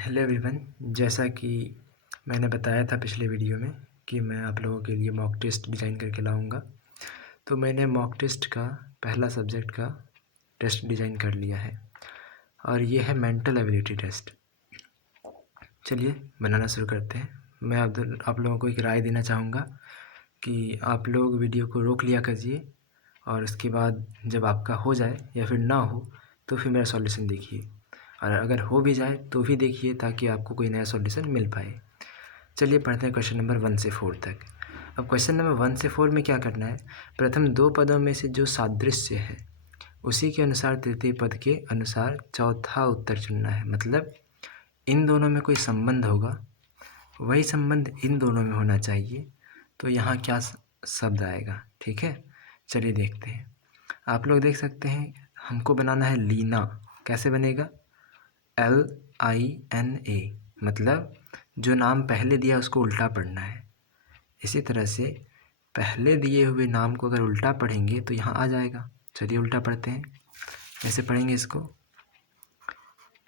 Hello everyone. जैसा कि मैंने बताया था पिछले वीडियो में कि मैं आप लोगों के लिए मॉक टेस्ट डिज़ाइन करके लाऊंगा। तो मैंने मॉक टेस्ट का पहला सब्जेक्ट का टेस्ट डिज़ाइन कर लिया है और ये है मेंटल एबिलिटी टेस्ट। चलिए बनाना शुरू करते हैं। मैं आप लोगों को एक राय देना चाहूँगा कि आप लोग वीडियो को रोक लिया कीजिए और उसके बाद जब आपका हो जाए या फिर ना हो तो फिर मेरा सॉल्यूशन देखिए, और अगर हो भी जाए तो भी देखिए ताकि आपको कोई नया सॉल्यूशन मिल पाए। चलिए पढ़ते हैं क्वेश्चन नंबर 1 से 4 तक। अब क्वेश्चन नंबर 1 से 4 में क्या करना है, प्रथम दो पदों में से जो सादृश्य है उसी के अनुसार तृतीय पद के अनुसार चौथा उत्तर चुनना है। मतलब इन दोनों में कोई संबंध होगा, वही संबंध इन दोनों में होना चाहिए, तो यहाँ क्या शब्द आएगा। ठीक है, चलिए देखते हैं। आप लोग देख सकते हैं हमको बनाना है लीना। कैसे बनेगा? LINA, मतलब जो नाम पहले दिया उसको उल्टा पढ़ना है। इसी तरह से पहले दिए हुए नाम को अगर उल्टा पढ़ेंगे तो यहाँ आ जाएगा। चलिए उल्टा पढ़ते हैं। कैसे पढ़ेंगे इसको?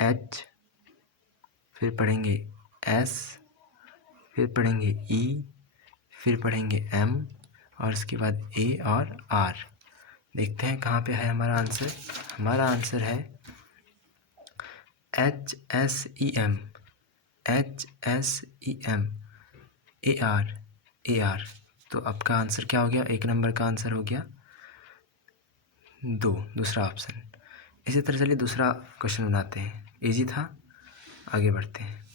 H, फिर पढ़ेंगे S, फिर पढ़ेंगे E, फिर पढ़ेंगे M और उसके बाद A और R। देखते हैं कहाँ पे है हमारा आंसर। हमारा आंसर है HSEM, HSEM, AR। तो आपका आंसर क्या हो गया? एक नंबर का आंसर हो गया दूसरा ऑप्शन। इसी तरह चलिए दूसरा क्वेश्चन बनाते हैं। इजी था, आगे बढ़ते हैं।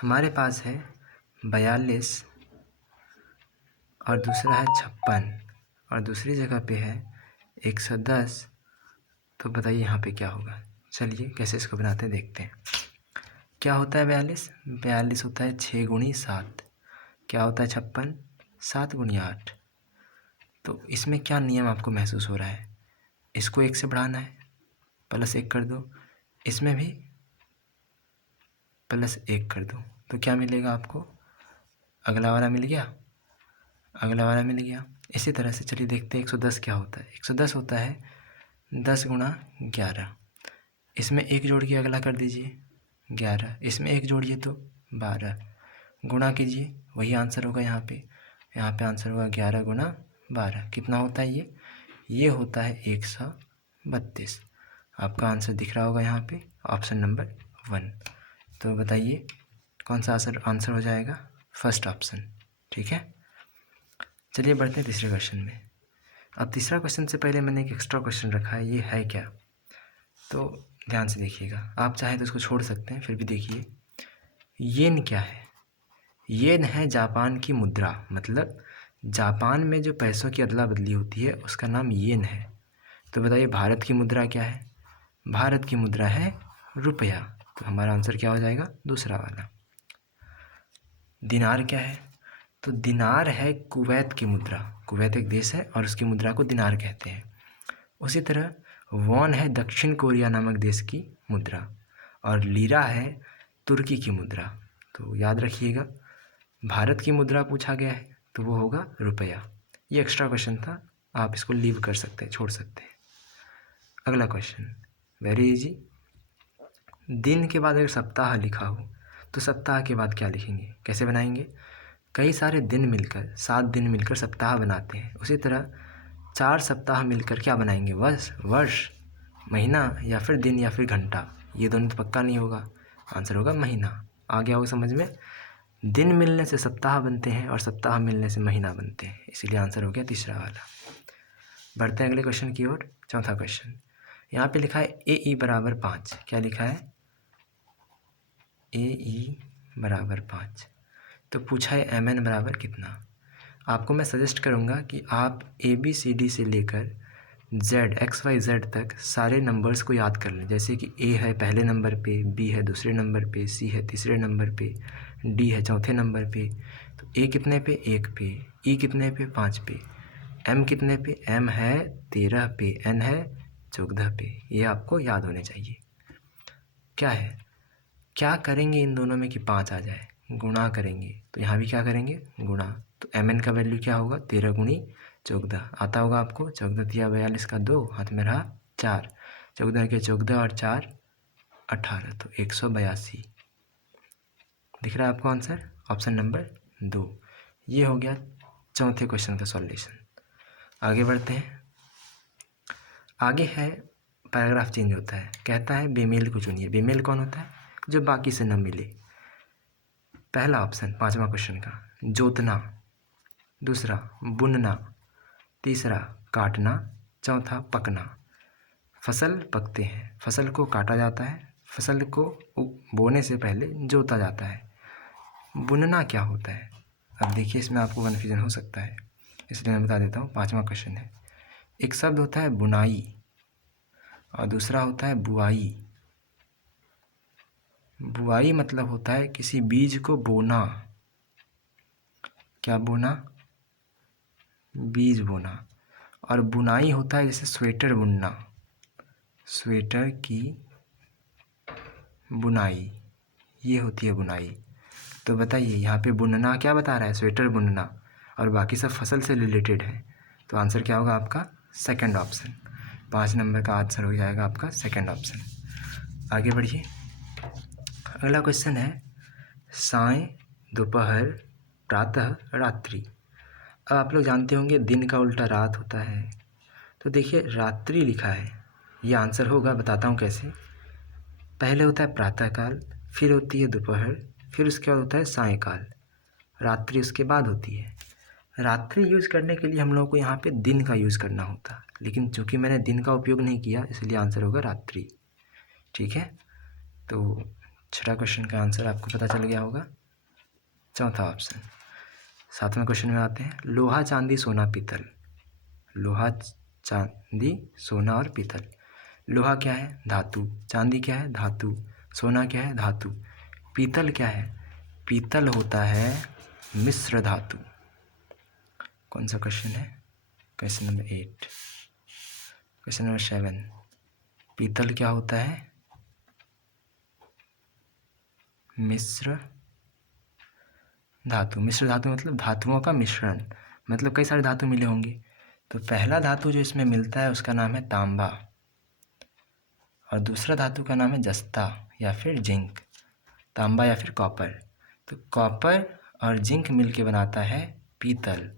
हमारे पास है 42 और दूसरा है 56 और दूसरी जगह पे है 110। तो बताइए यहाँ पे क्या होगा। चलिए कैसे इसको बनाते हैं देखते हैं। क्या होता है 42 होता है 6 गुणी 7। क्या होता है 56? 7 गुणी 8। तो इसमें क्या नियम आपको महसूस हो रहा है? इसको 1 से बढ़ाना है, +1 कर दो। इसमें भी +1 कर दो, तो क्या मिलेगा आपको? अगला वाला मिल गया, अगला वाला मिल गया। इसी तरह से चलिए देखते हैं 110 क्या होता है। 110 होता है 10 गुणा 11। इसमें 1 जोड़ के अगला कर दीजिए 11, इसमें 1 जोड़िए तो 12, गुणा कीजिए, वही आंसर होगा यहाँ पे आंसर होगा 11 गुणा 12। कितना होता है ये होता है 132। आपका आंसर दिख रहा होगा यहाँ पे, ऑप्शन नंबर 1। तो बताइए कौन सा आंसर हो जाएगा? First option. ठीक है, चलिए बढ़ते हैं तीसरे क्वेश्चन में। अब तीसरा क्वेश्चन से पहले मैंने एक एक्स्ट्रा क्वेश्चन रखा है, ये है क्या? तो ध्यान से देखिएगा, आप चाहें तो इसको छोड़ सकते हैं, फिर भी देखिए। येन क्या है? येन है जापान की मुद्रा। मतलब जापान में जो पैसों की अदला बदली होती है उसका नाम येन है। तो बताइए भारत की मुद्रा क्या है? भारत की मुद्रा है रुपया। तो हमारा आंसर क्या हो जाएगा? दूसरा वाला। दिनार क्या है? तो दिनार है कुवैत की मुद्रा। कुवैत एक देश है और उसकी मुद्रा को दिनार कहते हैं। उसी तरह वॉन है दक्षिण कोरिया नामक देश की मुद्रा और लीरा है तुर्की की मुद्रा। तो याद रखिएगा, भारत की मुद्रा पूछा गया है तो वो होगा रुपया। ये एक्स्ट्रा क्वेश्चन था, आप इसको लीव कर सकते हैं, छोड़ सकते हैं। अगला क्वेश्चन वेरी इजी। दिन के बाद अगर सप्ताह लिखा हो तो सप्ताह के बाद क्या लिखेंगे? कैसे बनाएंगे? कई सारे दिन मिलकर 7 दिन मिलकर सप्ताह बनाते हैं। उसी तरह 4 सप्ताह मिलकर क्या बनाएंगे? वर्ष, महीना या फिर दिन या फिर घंटा। ये दोनों तो पक्का नहीं होगा, आंसर होगा महीना। आ गया होगा समझ में? दिन मिलने से सप्ताह बनते हैं और सप्ताह मिलने से महीना बनते हैं, इसीलिए आंसर हो गया तीसरा वाला। बढ़ते हैं अगले क्वेश्चन की ओर। चौथा क्वेश्चन यहाँ पे लिखा है AE बराबर 5। क्या लिखा है? AE बराबर 5। तो पूछा है MN बराबर कितना। आपको मैं सजेस्ट करूँगा कि आप ABCD से लेकर XYZ तक सारे नंबर्स को याद कर लें। जैसे कि A है पहले नंबर पे, B है दूसरे नंबर पे, C है तीसरे नंबर पे, D है चौथे नंबर पे। तो A कितने पे? 1 पे। E कितने पे? 5 पे। M कितने पे? M है 13 पे, N है 14 पे। ये आपको याद होने चाहिए। क्या है, क्या करेंगे इन दोनों में कि 5 आ जाए? गुणा करेंगे। तो यहाँ भी क्या करेंगे? गुणा। तो MN का वैल्यू क्या होगा? 13 गुणी 14 आता होगा आपको। 14 तिया 42 का 2, हाथ में रहा 4। 14 के 14 और 4 18, तो 182 दिख रहा है आपको आंसर, ऑप्शन नंबर 2। ये हो गया चौथे क्वेश्चन का सॉल्यूशन। आगे बढ़ते हैं। आगे है पैराग्राफ चेंज होता है, कहता है बेमेल को चुनिए। बेमेल कौन होता है? जो बाकी से न मिले। पहला ऑप्शन 5वां क्वेश्चन का, जोतना। दूसरा, बुनना। तीसरा, काटना। चौथा, पकना। फसल पकते हैं, फसल को काटा जाता है, फसल को बोने से पहले जोता जाता है। बुनना क्या होता है? अब देखिए, इसमें आपको कन्फ्यूजन हो सकता है, इसलिए मैं बता देता हूँ। 5वां क्वेश्चन है, एक शब्द होता है बुनाई और दूसरा होता है बुआई। बुआई मतलब होता है किसी बीज को बोना। क्या बोना? बीज बोना। और बुनाई होता है जैसे स्वेटर बुनना, स्वेटर की बुनाई, ये होती है बुनाई। तो बताइए यहाँ पे बुनना क्या बता रहा है? स्वेटर बुनना, और बाकी सब फसल से रिलेटेड है। तो आंसर क्या होगा आपका? Second option. 5 नंबर का आंसर हो जाएगा आपका सेकंड ऑप्शन। आगे बढ़िए। अगला क्वेश्चन है, साय, दोपहर, प्रातः, रात्रि। अब आप लोग जानते होंगे दिन का उल्टा रात होता है। तो देखिए रात्रि लिखा है, ये आंसर होगा। बताता हूँ कैसे। पहले होता है प्रातःकाल, फिर होती है दोपहर, फिर उसके बाद होता है सायंकाल, रात्रि उसके बाद होती है। रात्रि यूज़ करने के लिए हम लोगों को यहाँ पे दिन का यूज़ करना होता, लेकिन चूंकि मैंने दिन का उपयोग नहीं किया इसलिए आंसर होगा रात्रि। ठीक है, तो छठा क्वेश्चन का आंसर आपको पता चल गया होगा, चौथा ऑप्शन। 7वें क्वेश्चन में आते हैं, लोहा, चांदी, सोना, पीतल। लोहा, चांदी, सोना और पीतल। लोहा क्या है? धातु। चांदी क्या है? धातु। सोना क्या है? धातु। पीतल क्या है? पीतल होता है मिश्र धातु। कौन सा क्वेश्चन है? Question number 8। क्वेश्चन नंबर 7, पीतल क्या होता है? मिश्र धातु। मिश्र धातु मतलब धातुओं का मिश्रण, मतलब कई सारे धातु मिले होंगे। तो पहला धातु जो इसमें मिलता है उसका नाम है तांबा, और दूसरा धातु का नाम है जस्ता या फिर जिंक, तांबा या फिर कॉपर। तो कॉपर और जिंक मिलके बनाता है पीतल।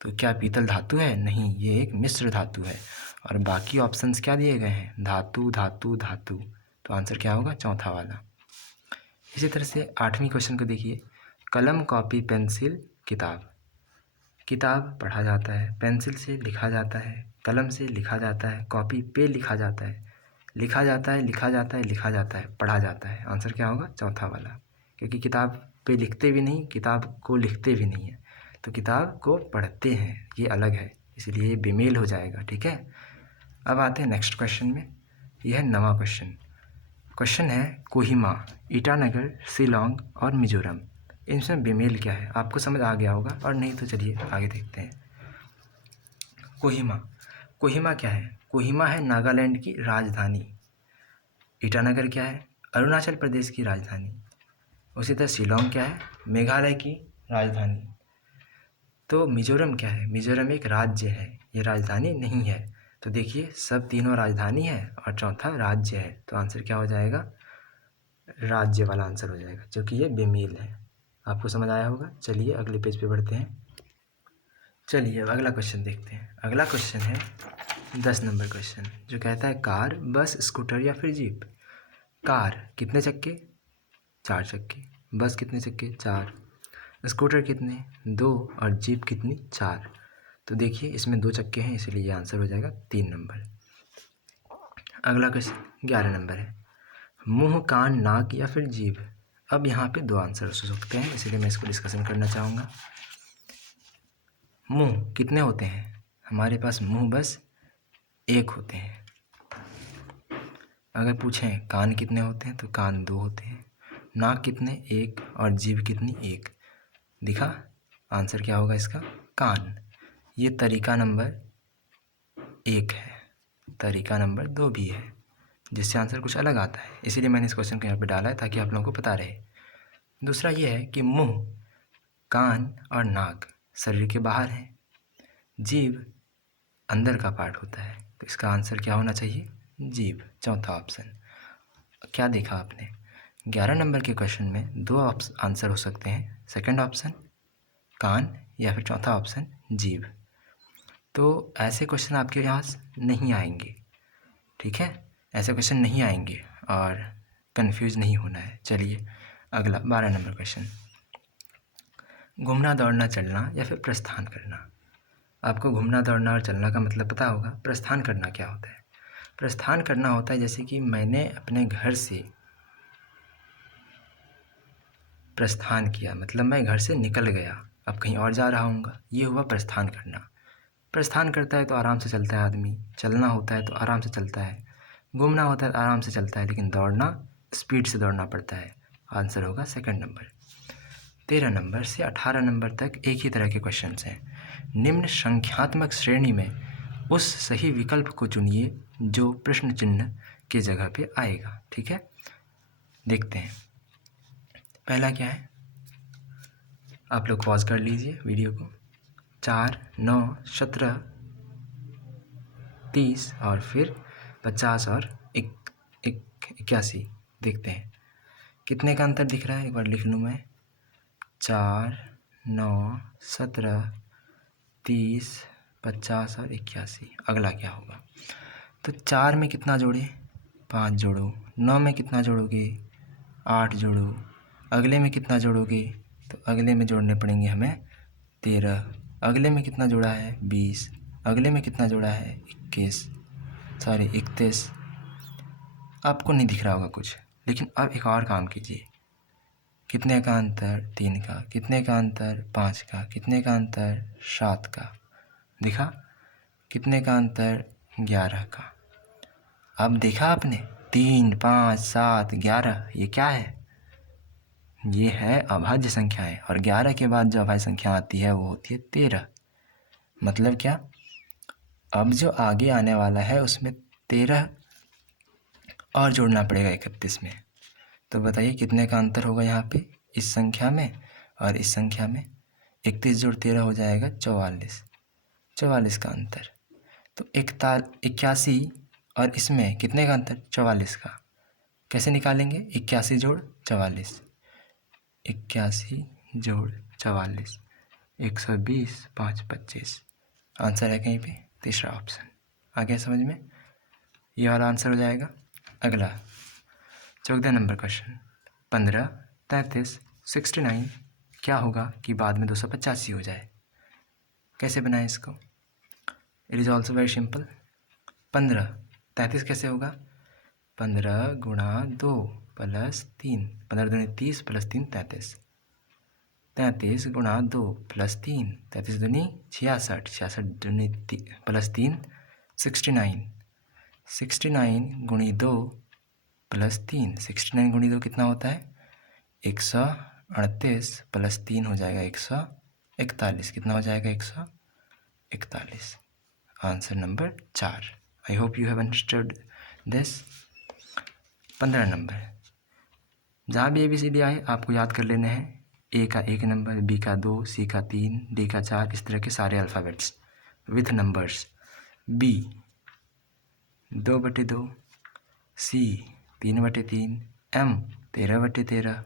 तो क्या पीतल धातु है? नहीं, ये एक मिश्र धातु है। और बाकी ऑप्शंस क्या दिए गए हैं? धातु, धातु, धातु। तो आंसर क्या होगा? चौथा वाला। इसी तरह से 8वीं क्वेश्चन को देखिए, कलम, कॉपी, पेंसिल, किताब। किताब पढ़ा जाता है, पेंसिल से लिखा जाता है, कलम से लिखा जाता है, कॉपी पे लिखा जाता है, लिखा जाता है, लिखा जाता है, लिखा जाता है, पढ़ा जाता है। आंसर क्या होगा? चौथा वाला, क्योंकि किताब पे लिखते भी नहीं, किताब को लिखते भी नहीं है, तो किताब को पढ़ते हैं, ये अलग है, इसलिए ये बेमेल हो जाएगा। ठीक है, अब आते हैं नेक्स्ट क्वेश्चन में। यह है 9वां क्वेश्चन। क्वेश्चन है, कोहिमा, ईटानगर, शिलोंग और मिजोरम, इनमें बेमेल क्या है? आपको समझ आ गया होगा, और नहीं तो चलिए आगे देखते हैं। कोहिमा, कोहिमा क्या है? कोहिमा है नागालैंड की राजधानी। ईटानगर क्या है? अरुणाचल प्रदेश की राजधानी। उसी तरह शिलोंग क्या है? मेघालय की राजधानी। तो मिजोरम क्या है? मिजोरम एक राज्य है, ये राजधानी नहीं है। तो देखिए सब तीनों राजधानी है और चौथा राज्य है, तो आंसर क्या हो जाएगा? राज्य वाला आंसर हो जाएगा, क्योंकि ये बेमेल है। आपको समझ आया होगा। चलिए अगले पेज पे बढ़ते हैं। चलिए अब अगला क्वेश्चन देखते हैं। अगला क्वेश्चन है 10 नंबर क्वेश्चन, जो कहता है कार, बस, स्कूटर या फिर जीप। कार कितने चक्के? 4 चक्के। बस कितने चक्के? 4। स्कूटर कितने? 2। और जीप कितनी? 4। तो देखिए इसमें 2 चक्के हैं, इसलिए ये आंसर हो जाएगा 3 नंबर। अगला क्वेश्चन 11 नंबर है, मुंह, कान, नाक या फिर जीभ। अब यहाँ पे 2 आंसर हो सकते हैं, इसलिए मैं इसको डिस्कशन करना चाहूँगा। मुंह कितने होते हैं? हमारे पास मुंह बस एक होते हैं। अगर पूछें कान कितने होते हैं, तो कान 2 होते हैं। नाक कितने? 1। और जीभ कितनी? 1। दिखा, आंसर क्या होगा इसका? कान। ये तरीका नंबर 1 है, तरीका नंबर 2 भी है, जिससे आंसर कुछ अलग आता है, इसीलिए मैंने इस क्वेश्चन को यहाँ पे डाला है ताकि आप लोगों को पता रहे। दूसरा ये है कि मुंह, कान और नाक शरीर के बाहर हैं, जीभ अंदर का पार्ट होता है, तो इसका आंसर क्या होना चाहिए? जीभ, चौथा ऑप्शन। क्या देखा आपने? 11 नंबर के क्वेश्चन में 2 आंसर हो सकते हैं। सेकंड ऑप्शन कान या फिर चौथा ऑप्शन जीभ। तो ऐसे क्वेश्चन आपके यहाँ नहीं आएंगे, ठीक है? ऐसे क्वेश्चन नहीं आएंगे और कंफ्यूज नहीं होना है। चलिए अगला 12 नंबर क्वेश्चन, घूमना दौड़ना चलना या फिर प्रस्थान करना। आपको घूमना दौड़ना और चलना का मतलब पता होगा। प्रस्थान करना क्या होता है? प्रस्थान करना होता है जैसे कि मैंने अपने घर से प्रस्थान किया, मतलब मैं घर से निकल गया, अब कहीं और जा रहा हूँगा, ये हुआ प्रस्थान करना। प्रस्थान करता है तो आराम से चलता है आदमी, चलना होता है तो आराम से चलता है, घूमना होता है तो आराम से चलता है, लेकिन दौड़ना स्पीड से दौड़ना पड़ता है। आंसर होगा सेकंड नंबर। 13 नंबर से 18 नंबर तक एक ही तरह के क्वेश्चंस हैं। निम्न संख्यात्मक श्रेणी में उस सही विकल्प को चुनिए जो प्रश्न चिन्ह की जगह पे आएगा, ठीक है? देखते हैं पहला क्या है। आप लोग पॉज कर लीजिए वीडियो को। 4, 9, 17, 30 और फिर 50 और 81। देखते हैं कितने का अंतर दिख रहा है, एक बार लिख लूँ मैं। 4, 9, 17, 30, 50 और 81। अगला क्या होगा? तो 4 में कितना जोड़े? 5 जोड़ो। 9 में कितना जोड़ोगे? 8 जोड़ो। अगले में कितना जोड़ोगे? तो अगले में जोड़ने पड़ेंगे हमें 13। अगले में कितना जोड़ा है? 20। अगले में कितना जोड़ा है? 31। आपको नहीं दिख रहा होगा कुछ, लेकिन अब एक और काम कीजिए। कितने का अंतर? 3 का। कितने का अंतर? 5 का। कितने का अंतर? 7 का। दिखा? कितने का अंतर? 11 का। अब देखा आपने? 3, 5, 7, 11, ये क्या है? ये है अभाज्य संख्याएं, और 11 के बाद जो अभाज्य संख्या आती है वो होती है 13। मतलब क्या? अब जो आगे आने वाला है उसमें 13 और जोड़ना पड़ेगा 31 में। तो बताइए कितने का अंतर होगा यहाँ पे इस संख्या में और इस संख्या में? 31 जोड़ 13 हो जाएगा 44। 44 का अंतर। तो 81 और इसमें कितने का अंतर? 44 का। कैसे निकालेंगे? 81 जोड़ 44। 81 जोड़ 44, 120, 5, 25। आंसर है कहीं पे तीसरा ऑप्शन। आ गया समझ में? ये वाला आंसर हो जाएगा। अगला 14 नंबर क्वेश्चन, 15, 33, 69 क्या होगा कि बाद में 285 हो जाए? कैसे बनाएं इसको? It is also very simple. 15, 33 कैसे होगा? 15 गुणा 2 प्लस 3, 15 दूनी 30 प्लस 3 33। 33 गुणा 2 प्लस 3, 33 दूनी 66, 66 दूनी प्लस 3 69। 69 गुणी 2 प्लस 3, 69 गुणी 2 कितना होता है? 138 प्लस 3 हो जाएगा 141। कितना हो जाएगा? 141। Answer number 4। I hope you have understood this. 15 number, जहाँ भी ABCD आए आपको याद कर लेने हैं। A का 1 नंबर, B का 2, C का 3, D का 4, इस तरह के सारे alphabets with numbers. B 2/2, C 3/3, M 13/13।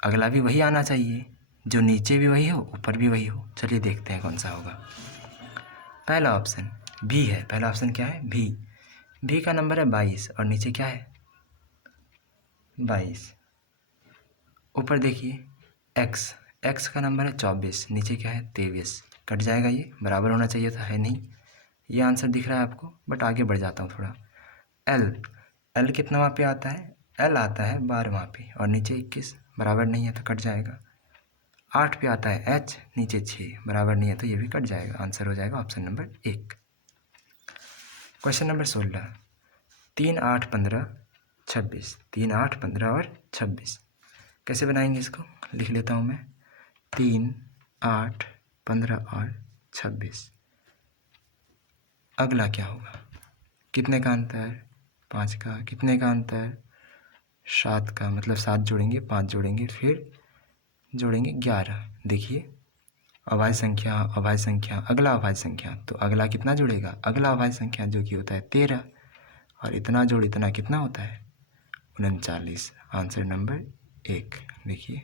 अगला भी वही आना चाहिए, जो नीचे भी वही हो ऊपर भी वही हो। चलिए देखते हैं कौन सा होगा। पहला ऑप्शन B है। पहला ऑप्शन क्या है? B का नंबर है 22 और नीचे क्या है? 22। ऊपर देखिए X का नंबर है 24, नीचे क्या है? 23। कट जाएगा, ये बराबर होना चाहिए था, है नहीं। ये आंसर दिख रहा है आपको, बट आगे बढ़ जाता हूँ थोड़ा। L कितना वहाँ पे आता है? L आता है 12 पे और नीचे 21, बराबर नहीं है तो कट जाएगा। 8 पे आता है H, नीचे 6, बराबर नहीं है तो ये भी कट जाएगा। आंसर हो जाएगा ऑप्शन नंबर 1। Question number 16, 3, 8, 15, 26। 3, 8, 15 और 26 कैसे बनाएंगे इसको? लिख लेता हूँ मैं। 3, 8, 15 और 26। अगला क्या होगा? कितने का अंतर? 5 का। कितने का अंतर? 7 का। मतलब 7 जोड़ेंगे, 5 जोड़ेंगे, फिर जोड़ेंगे 11। देखिए अभाज्य संख्या, अभाज्य संख्या, अगला अभाज्य संख्या, तो अगला कितना जुड़ेगा? अगला अभाज्य संख्या जो कि होता है 13, और इतना जोड़ इतना कितना होता है? 39। Answer number 1। देखिए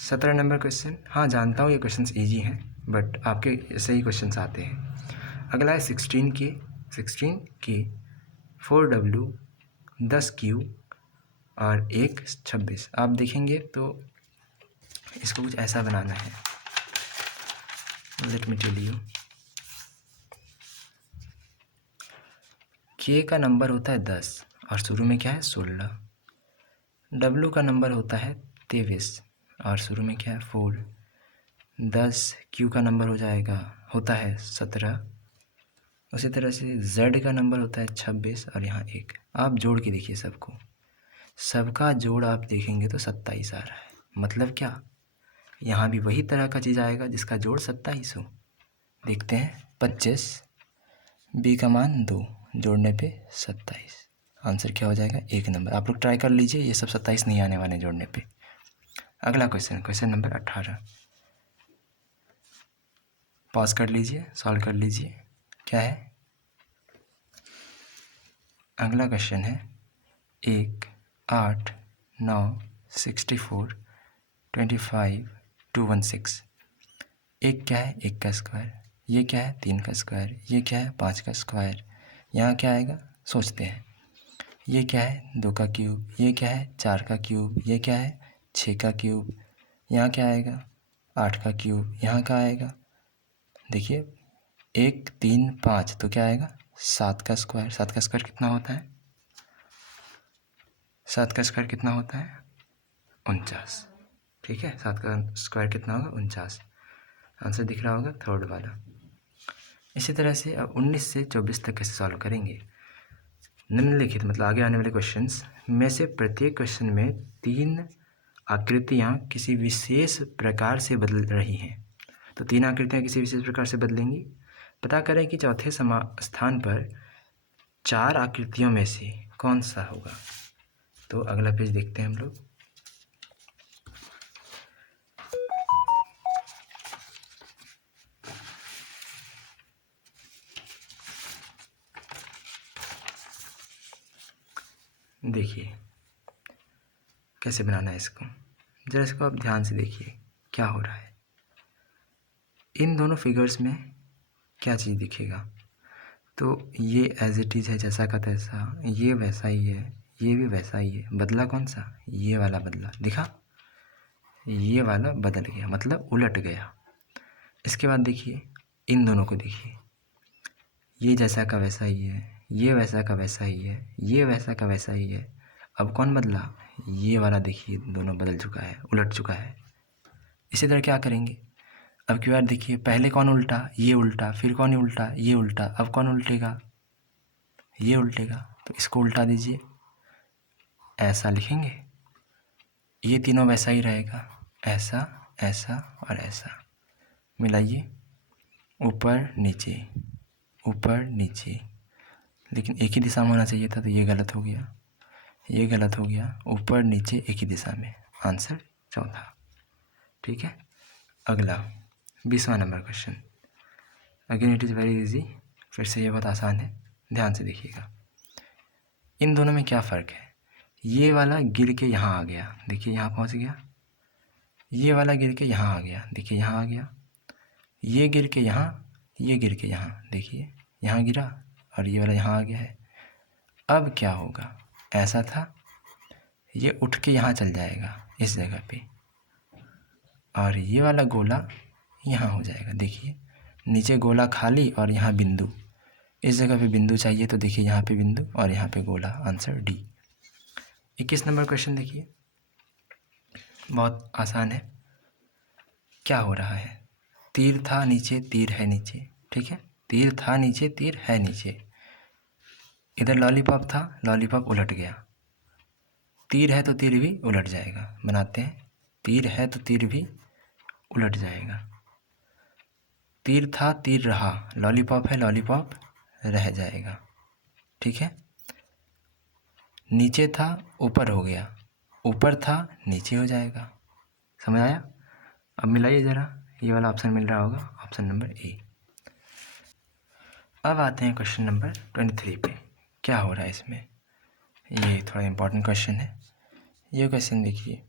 17 नंबर क्वेश्चन। हाँ जानता हूँ ये क्वेश्चंस इजी हैं, बट आपके ऐसे ही क्वेश्चंस आते हैं। अगला है 16K 4W 10Q और 1 26। आप देखेंगे तो इसको कुछ ऐसा बनाना है। Let me tell you. K का नंबर होता है 10 और शुरू में क्या है 16। W का नंबर होता है 23 और शुरू में क्या है 4। 10 Q का नंबर होता है 17। उसी तरह से Z का नंबर होता है 26 और यहाँ 1। आप जोड़ के देखिए सबको, सबका जोड़ आप देखेंगे तो 27 आ रहा है। मतलब क्या, यहाँ भी वही तरह का चीज़ आएगा जिसका जोड़ 27 हो। देखते हैं 25, B का मान 2, जोड़ने पे 27। आंसर क्या हो जाएगा 1 नंबर। आप लोग ट्राई कर लीजिए, ये सब 27 नहीं आने वाले जोड़ने पे। अगला क्वेश्चन नंबर 18। पॉज कर लीजिए, सॉल्व कर लीजिए। क्या है अगला क्वेश्चन है 1 8 9 64 25 216। एक क्या है 1 का स्क्वायर, ये क्या है 3 का स्क्वायर, ये क्या है 5 का स्क्वायर। यहाँ क्या आएगा सोचते हैं। ये क्या है 2 का क्यूब, ये क्या है 4 का क्यूब, ये क्या है 6 का क्यूब। यहाँ क्या आएगा 8 का क्यूब। यहाँ क्या आएगा देखिए 1 3 5, तो क्या आएगा 7 का स्क्वायर। 7 का स्क्वायर कितना होता है, 7 का स्क्वायर कितना होता है 49। ठीक है, 7 का स्क्वायर कितना होगा 49। आंसर दिख रहा होगा थर्ड वाला। इसी तरह से अब 19 से 24 तक कैसे सॉल्व करेंगे। निम्नलिखित मतलब आगे आने वाले क्वेश्चंस में से प्रत्येक क्वेश्चन में 3 आकृतियाँ किसी विशेष प्रकार से बदल रही हैं। तो 3 आकृतियाँ किसी विशेष प्रकार से बदलेंगी। पता करें कि चौथे स्थान पर 4 आकृतियों में से कौन सा होगा। तो अगला पेज देखते हैं हम लोग। देखिए कैसे बनाना है इसको, जरा इसको आप ध्यान से देखिए क्या हो रहा है। इन दोनों फिगर्स में क्या चीज़ दिखेगा, तो ये एज इट इज़ है जैसा का तैसा, ये वैसा ही है, ये भी वैसा ही है। बदला कौन सा, ये वाला बदला, दिखा ये वाला बदल गया मतलब उलट गया। इसके बाद देखिए इन दोनों को देखिए, ये जैसा का वैसा ही है, ये वैसा का वैसा ही है, ये वैसा का वैसा ही है। अब कौन बदला, ये वाला देखिए दोनों बदल चुका है, उलट चुका है। इसी तरह क्या करेंगे, अब की बार देखिए पहले कौन उल्टा, ये उल्टा, फिर कौन उल्टा, ये उल्टा। अब कौन उल्टेगा, ये उल्टेगा। तो इसको उल्टा दीजिए, ऐसा लिखेंगे। ये तीनों वैसा ही रहेगा, ऐसा ऐसा और ऐसा। मिलाइए, ऊपर नीचे ऊपर नीचे, लेकिन एक ही दिशा में होना चाहिए था, तो ये गलत हो गया, ये गलत हो गया। ऊपर नीचे एक ही दिशा में। आंसर चौथा। ठीक है, अगला 20वां number question. Again it is very easy, फिर से ये बहुत आसान है, ध्यान से देखिएगा। इन दोनों में क्या फ़र्क है, ये वाला गिर के यहाँ आ गया, देखिए यहाँ पहुँच गया। ये वाला गिर के यहाँ आ गया, देखिए यहाँ आ गया। ये गिर के यहाँ, ये गिर के यहाँ, देखिए यहाँ गिरा, और ये वाला यहाँ आ गया है। अब क्या होगा, ऐसा था, ये उठ के यहाँ चल जाएगा इस जगह पे, और ये वाला गोला यहाँ हो जाएगा। देखिए नीचे गोला खाली और यहाँ बिंदु, इस जगह पे बिंदु चाहिए, तो देखिए यहाँ पे बिंदु और यहाँ पे गोला। Answer D. 21 नंबर क्वेश्चन देखिए, बहुत आसान है। क्या हो रहा है, तीर था नीचे, तीर है नीचे। ठीक है, तीर था नीचे, तीर है नीचे। इधर लॉलीपॉप था, लॉलीपॉप उलट गया। तीर है तो तीर भी उलट जाएगा। बनाते हैं, तीर है तो तीर भी उलट जाएगा। तीर था, तीर रहा, लॉलीपॉप है, लॉलीपॉप रह जाएगा। ठीक है, नीचे था ऊपर हो गया, ऊपर था नीचे हो जाएगा। समझ आया। अब मिलाइए ज़रा, ये वाला ऑप्शन मिल रहा होगा, ऑप्शन नंबर ए। अब आते हैं क्वेश्चन नंबर 23 पे। क्या हो रहा है इसमें, ये थोड़ा इम्पोर्टेंट क्वेश्चन है। ये क्वेश्चन देखिए,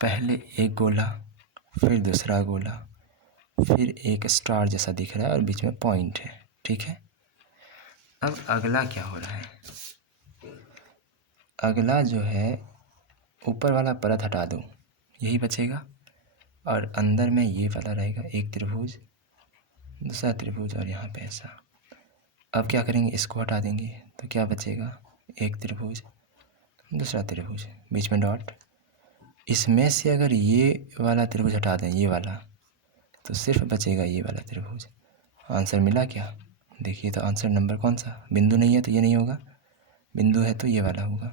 पहले एक गोला, फिर दूसरा गोला, फिर एक स्टार जैसा दिख रहा है और बीच में पॉइंट है, ठीक है। अब अगला क्या हो रहा है, अगला जो है ऊपर वाला परत हटा दो, यही बचेगा, और अंदर में ये वाला रहेगा, एक त्रिभुज, दूसरा त्रिभुज और यहाँ पे ऐसा। अब क्या करेंगे, इसको हटा देंगे तो क्या बचेगा, एक त्रिभुज, दूसरा त्रिभुज, बीच में डॉट। इसमें से अगर ये वाला त्रिभुज हटा दें, ये वाला, तो सिर्फ बचेगा ये वाला त्रिभुज। आंसर मिला क्या, देखिए तो आंसर नंबर कौन सा, बिंदु नहीं है तो ये नहीं होगा, बिंदु है तो ये वाला होगा,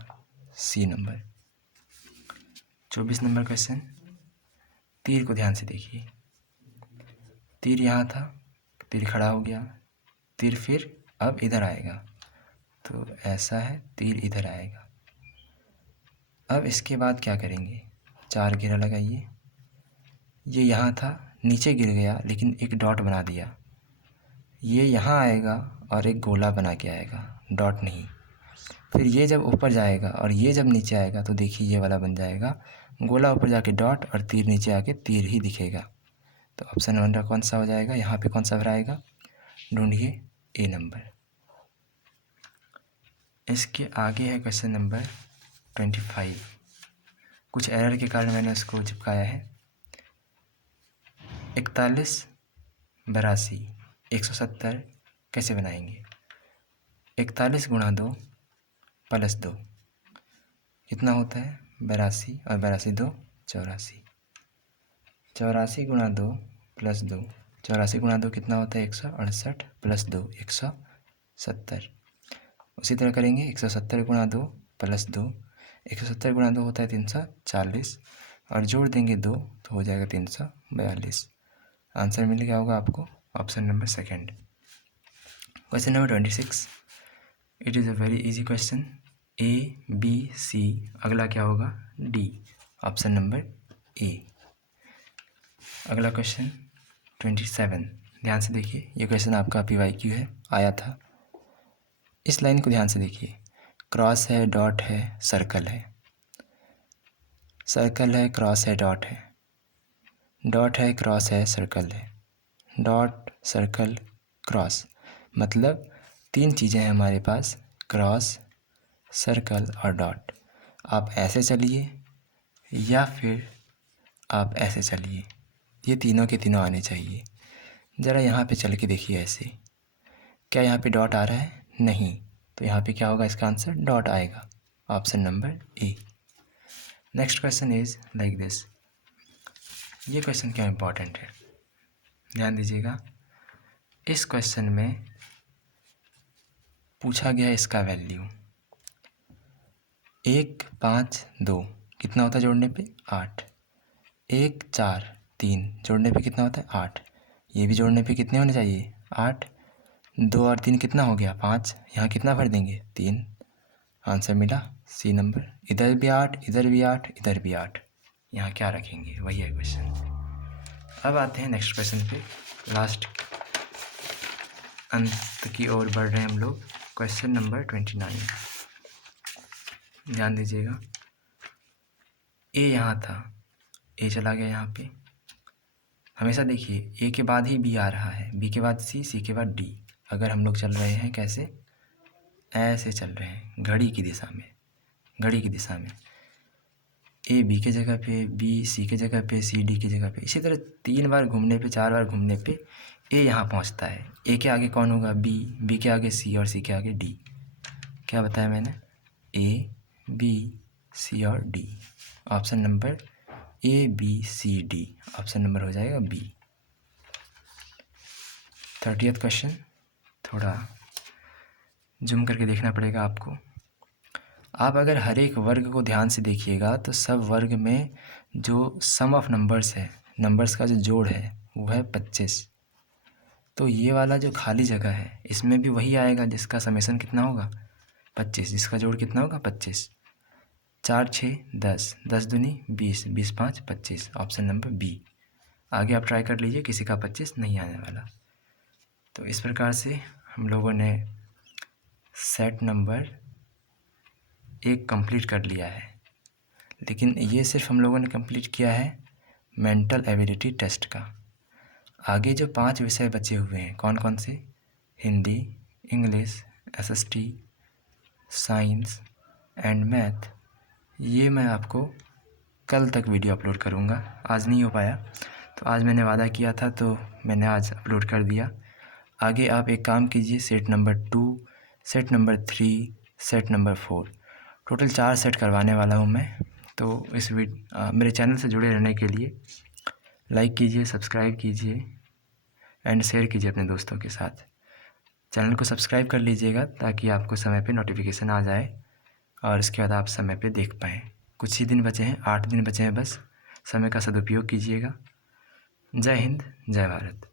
सी नंबर। 24 नंबर क्वेश्चन, तीर को ध्यान से देखिए, तीर यहाँ था, तीर खड़ा हो गया, तीर फिर अब इधर आएगा, तो ऐसा है, तीर इधर आएगा। अब इसके बाद क्या करेंगे, 4 घेरा लगाइए, ये यहाँ था, नीचे गिर गया लेकिन एक डॉट बना दिया, ये यहाँ आएगा और एक गोला बना के आएगा, डॉट नहीं। फिर ये जब ऊपर जाएगा और ये जब नीचे आएगा तो देखिए ये वाला बन जाएगा, गोला ऊपर जाके डॉट और तीर नीचे आके तीर ही दिखेगा। तो ऑप्शन नंबर कौन सा हो जाएगा, यहाँ पे कौन सा भराएगा, ढूंढिए, ए नंबर। इसके आगे है क्वेश्चन नंबर 25, कुछ एरर के कारण मैंने उसको चिपकाया है। 41, 82, 170 कैसे बनाएंगे, 41 गुणा 2 प्लस 2 कितना होता है, 82, और 82 2 84, 84 गुणा 2 प्लस 2, 84 गुणा 2 कितना होता है, 168 प्लस 2 170। उसी तरह करेंगे, 170 गुणा 2 प्लस 2, 170 गुणा 2 होता है 340, और जोड़ देंगे 2 तो हो जाएगा 342। आंसर मिल गया होगा आपको, option number second. Question number 26, it is a very easy question, A B C, अगला क्या होगा, डी, ऑप्शन नंबर ए। अगला क्वेश्चन 27, ध्यान से देखिए, ये क्वेश्चन आपका PYQ है, आया था। इस लाइन को ध्यान से देखिए, क्रॉस है, डॉट है, सर्कल है, सर्कल है, क्रॉस है, डॉट है, डॉट है, क्रॉस है, सर्कल है, डॉट, सर्कल, क्रॉस, मतलब 3 चीज़ें हैं हमारे पास, क्रॉस, सर्कल और डॉट। आप ऐसे चलिए या फिर आप ऐसे चलिए, ये तीनों के तीनों आने चाहिए। ज़रा यहाँ पे चल के देखिए ऐसे, क्या यहाँ पे डॉट आ रहा है, नहीं, तो यहाँ पे क्या होगा, इसका आंसर डॉट आएगा, option number A. Next question is like this, ये क्वेश्चन क्या इम्पोर्टेंट है, ध्यान दीजिएगा। इस क्वेश्चन में पूछा गया इसका वैल्यू 1 5 2 कितना होता है जोड़ने पे, 8, 1 4 3 जोड़ने पे कितना होता है, 8, ये भी जोड़ने पे कितने होने चाहिए, 8, 2 और 3 कितना हो गया, 5, यहाँ कितना भर देंगे, 3। आंसर मिला सी नंबर, इधर भी 8, इधर भी 8, इधर भी 8, यहाँ क्या रखेंगे, वही है क्वेश्चन। अब आते हैं नेक्स्ट क्वेश्चन पे, लास्ट अंत की ओर बढ़ रहे हैं हम लोग। क्वेश्चन नंबर 29, ध्यान दीजिएगा, ए यहाँ था, ए चला गया यहाँ पे, हमेशा देखिए ए के बाद ही बी आ रहा है, बी के बाद सी, सी के बाद डी। अगर हम लोग चल रहे हैं कैसे, ऐसे चल रहे हैं, घड़ी की दिशा में, घड़ी की दिशा में, ए बी के जगह पे, बी सी के जगह पे, सी डी की जगह पे, इसी तरह 3 बार घूमने पे, 4 बार घूमने पे ए यहाँ पहुँचता है। ए के आगे कौन होगा, बी, बी के आगे सी और सी के आगे डी। क्या बताया मैंने, ए बी सी और D, option number A B C D, option number हो जाएगा बी। 30th क्वेश्चन, थोड़ा जूम करके देखना पड़ेगा आपको। आप अगर हर एक वर्ग को ध्यान से देखिएगा तो सब वर्ग में जो सम ऑफ नंबर्स है, नंबर्स का जो जोड़ है वो है 25। तो ये वाला जो खाली जगह है इसमें भी वही आएगा जिसका समेसन कितना होगा, 25, जिसका जोड़ कितना होगा, 25। 4 6 10, 10 दूनी 20, 20 5 25, ऑप्शन नंबर बी। आगे आप ट्राई कर लीजिए, किसी का 25 नहीं आने वाला। तो इस प्रकार से हम लोगों ने सेट नंबर एक कंप्लीट कर लिया है, लेकिन ये सिर्फ हम लोगों ने कंप्लीट किया है मेंटल एबिलिटी टेस्ट का। आगे जो 5 विषय बचे हुए हैं कौन कौन से, Hindi, English, SST, science and math, ये मैं आपको कल तक वीडियो अपलोड करूँगा। आज नहीं हो पाया, तो आज मैंने वादा किया था तो मैंने आज अपलोड कर दिया। आगे आप एक काम कीजिए, set number 2, set number 3, set number 4, total 4 set करवाने वाला हूँ मैं। तो इस मेरे चैनल से जुड़े रहने के लिए लाइक कीजिए, सब्सक्राइब कीजिए एंड शेयर कीजिए अपने दोस्तों के साथ। चैनल को सब्सक्राइब कर लीजिएगा ताकि आपको समय पे नोटिफिकेशन आ जाए और इसके बाद आप समय पे देख पाएँ। कुछ ही दिन बचे हैं, 8 दिन बचे हैं बस, समय का सदुपयोग कीजिएगा। जय हिंद, जय भारत।